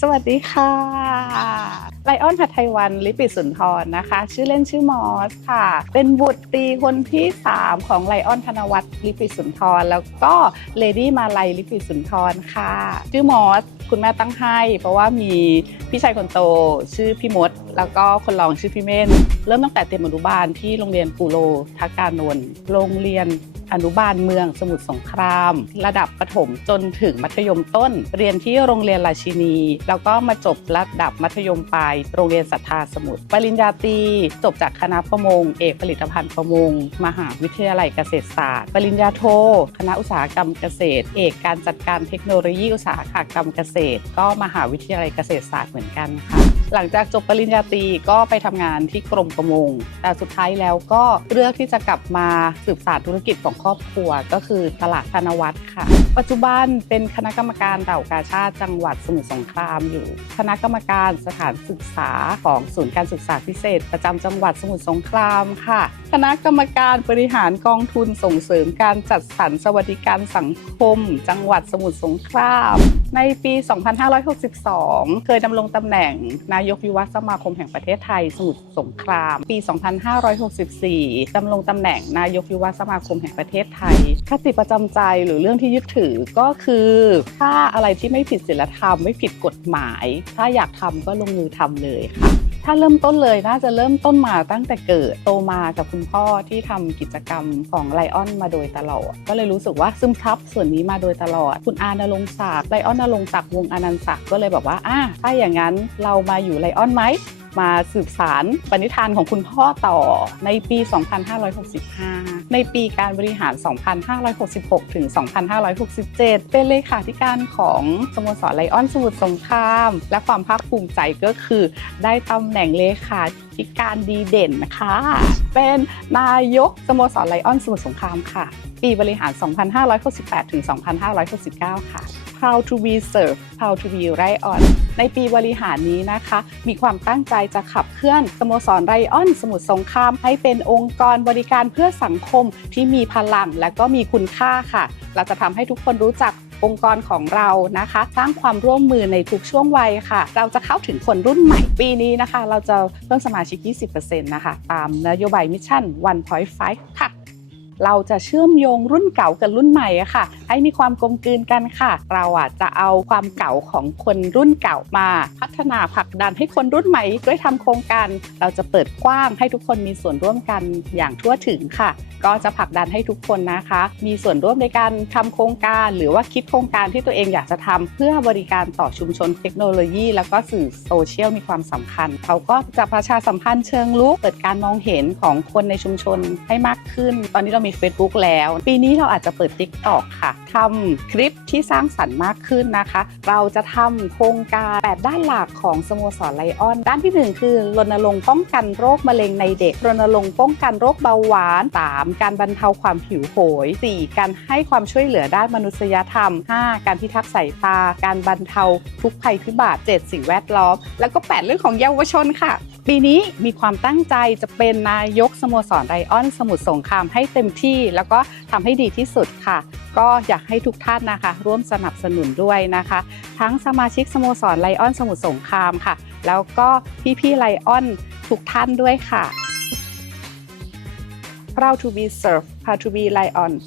สวัสดีค่ะไลออนหัตไทยวันลิปิสุนทรนะคะ ชื่อเล่นชื่อมอสค่ะ เป็นบุตรตีคนที่ 3 ของไลออนธนวัฒน์ลิปิสุนทร แล้วก็เลดี้มาลัยลิปิสุนทรค่ะ ชื่อมอสคุณแม่ตั้งให้ เพราะว่ามีพี่ชายคนโตชื่อพี่มด แล้วก็คนรองชื่อพี่เม่น เริ่มตั้งแต่เตรียมอนุบาลที่โรงเรียนปูโรทักการนนท์โรงเรียน อนุบาลเมืองสมุทรสงคราม ระดับประถมจนถึงมัธยมต้น เรียนที่โรงเรียนราชินี แล้วก็มาจบระดับมัธยมปลายโรงเรียนศรัทธาสมุทรปริญญาตรีจบจากคณะประมง เอกผลิตภัณฑ์ประมง มหาวิทยาลัยเกษตรศาสตร์ ปริญญาโท คณะอุตสาหกรรมเกษตร เอกการจัดการเทคโนโลยีอุตสาหกรรมเกษตร ก็มหาวิทยาลัยเกษตรศาสตร์เหมือนกันค่ะ หลังจากจบปริญญาตรีก็ไปทำงานที่กรมประมง แต่สุดท้ายแล้วก็เลือกที่จะกลับมาสืบสานธุรกิจของครอบครัว ก็คือตลาดธนวัฒน์ค่ะ ปัจจุบันเป็นคณะกรรมการเหล่ากาชาติจังหวัดสมุทรสงครามอยู่ คณะกรรมการสถานศึกษาของศูนย์การศึกษาพิเศษ ประจำจังหวัดสมุทรสงครามค่ะ คณะกรรมการบริหารกองทุนส่งเสริมการจัดสรรสวัสดิการสังคม จังหวัดสมุทรสงคราม ในปี 2562 เคยดำรงตำแหน่งนายกยุวสมาคมแห่งประเทศไทยสมุทรสงคราม ปี 2564 ดำรงตำแหน่งนายกยุวสมาคมแห่งประเทศไทย คติประจำใจหรือเรื่องที่ยึดถือก็คือ ถ้าอะไรที่ไม่ผิดศีลธรรมไม่ผิดกฎหมาย ถ้าอยากทำก็ลงมือทำเลยค่ะ ถ้าเริ่มต้นเลยน่าจะเริ่มต้นมาตั้งแต่เกิดโตมากับคุณพ่อที่ทำกิจกรรมของไลออนมาโดยตลอด ก็เลยรู้สึกว่าซึมซับส่วนนี้มาโดยตลอด คุณอานรงศักดิ์ไลออนนรงศักดิ์วงอนันต์ศักดิ์ก็เลยบอกว่าอ่าถ้าอย่างนั้นเรามาอยู่ไลออนไหมมาสืบสารปณิธานของคุณพ่อต่อในปี 2565 ในปีการบริหาร 2566 ถึง 2567 เป็นเลขาธิการของสโมสรไลออนสมุทรสงคราม และความภาคภูมิใจก็คือ ได้ตำแหน่งเลขาธิการดีเด่นนะคะ เป็นนายกสโมสรไลออนสมุทรสงครามค่ะ ปีบริหาร 2568 ถึง 2569 ค่ะ Proud to be served Proud to be right on ในปีบริหารนี้นะคะ มีความตั้งใจจะขับเคลื่อนสโมสรไรออน สมุทรสงคราม ให้เป็นองค์กรบริการเพื่อสังคมที่มีพลังและก็มีคุณค่าค่ะ เราจะทำให้ทุกคนรู้จักองค์กรของเรานะคะ สร้างความร่วมมือในทุกช่วงวัยค่ะ เราจะเข้าถึงคนรุ่นใหม่ปีนี้นะคะ เราจะเพิ่มสมาชิก 20%นะคะ ตามนโยบายมิชชั่น 1.5 ค่ะ เราจะเชื่อมโยงรุ่นเก่ากับรุ่นใหม่อะค่ะ ให้มีความกลมกลืนกันค่ะ เราอะจะเอาความเก่าของคนรุ่นเก่ามา พัฒนาผลักดันให้คนรุ่นใหม่ด้วยทำโครงการ เราจะเปิดกว้างให้ทุกคนมีส่วนร่วมกันอย่างทั่วถึงค่ะ ก็จะผลักดันให้ทุกคนนะคะ มีส่วนร่วมในการทำโครงการ หรือว่าคิดโครงการที่ตัวเองอยากจะทำเพื่อบริการต่อชุมชนเทคโนโลยี แล้วก็สื่อโซเชียลมีความสำคัญเขาก็จะประชาสัมพันธ์เชิงลุกเปิดการมองเห็นของคนในชุมชนให้มากขึ้น ตอนนี้เรามี Facebook แล้ว ปีนี้เราอาจจะเปิด TikTok ค่ะทำคลิปที่สร้างสรรค์มากขึ้นนะคะ เราจะทำโครงการ 8 ด้านหลักของสโมสรไลออน ด้านที่ 1 คือรณรงค์ป้องกันโรคมะเร็งในเด็กรณรงค์ป้องกันโรคเบาหวาน 3. การบรรเทาความหิวโหย 4. การให้ความช่วยเหลือด้านมนุษยธรรม 5. การพิทักษ์สายตา การบรรเทาทุกภัยพิบัติ 7. สิ่งแวดล้อม แล้วก็ 8 เรื่องของเยาวชนค่ะ ปีนี้มีความตั้งใจจะเป็นนายกสโมสรไดออนสมุทรสงครามให้เต็มที่ แล้วก็ทำให้ดีที่สุดค่ะ ก็อยากให้ทุกท่านนะคะ ร่วมสนับสนุนด้วยนะคะ ทั้งสมาชิกสโมสรไลออนสมุทรสงครามค่ะ แล้วก็พี่ๆไลออนทุกท่านด้วยค่ะ Proud to be served Proud to be Lions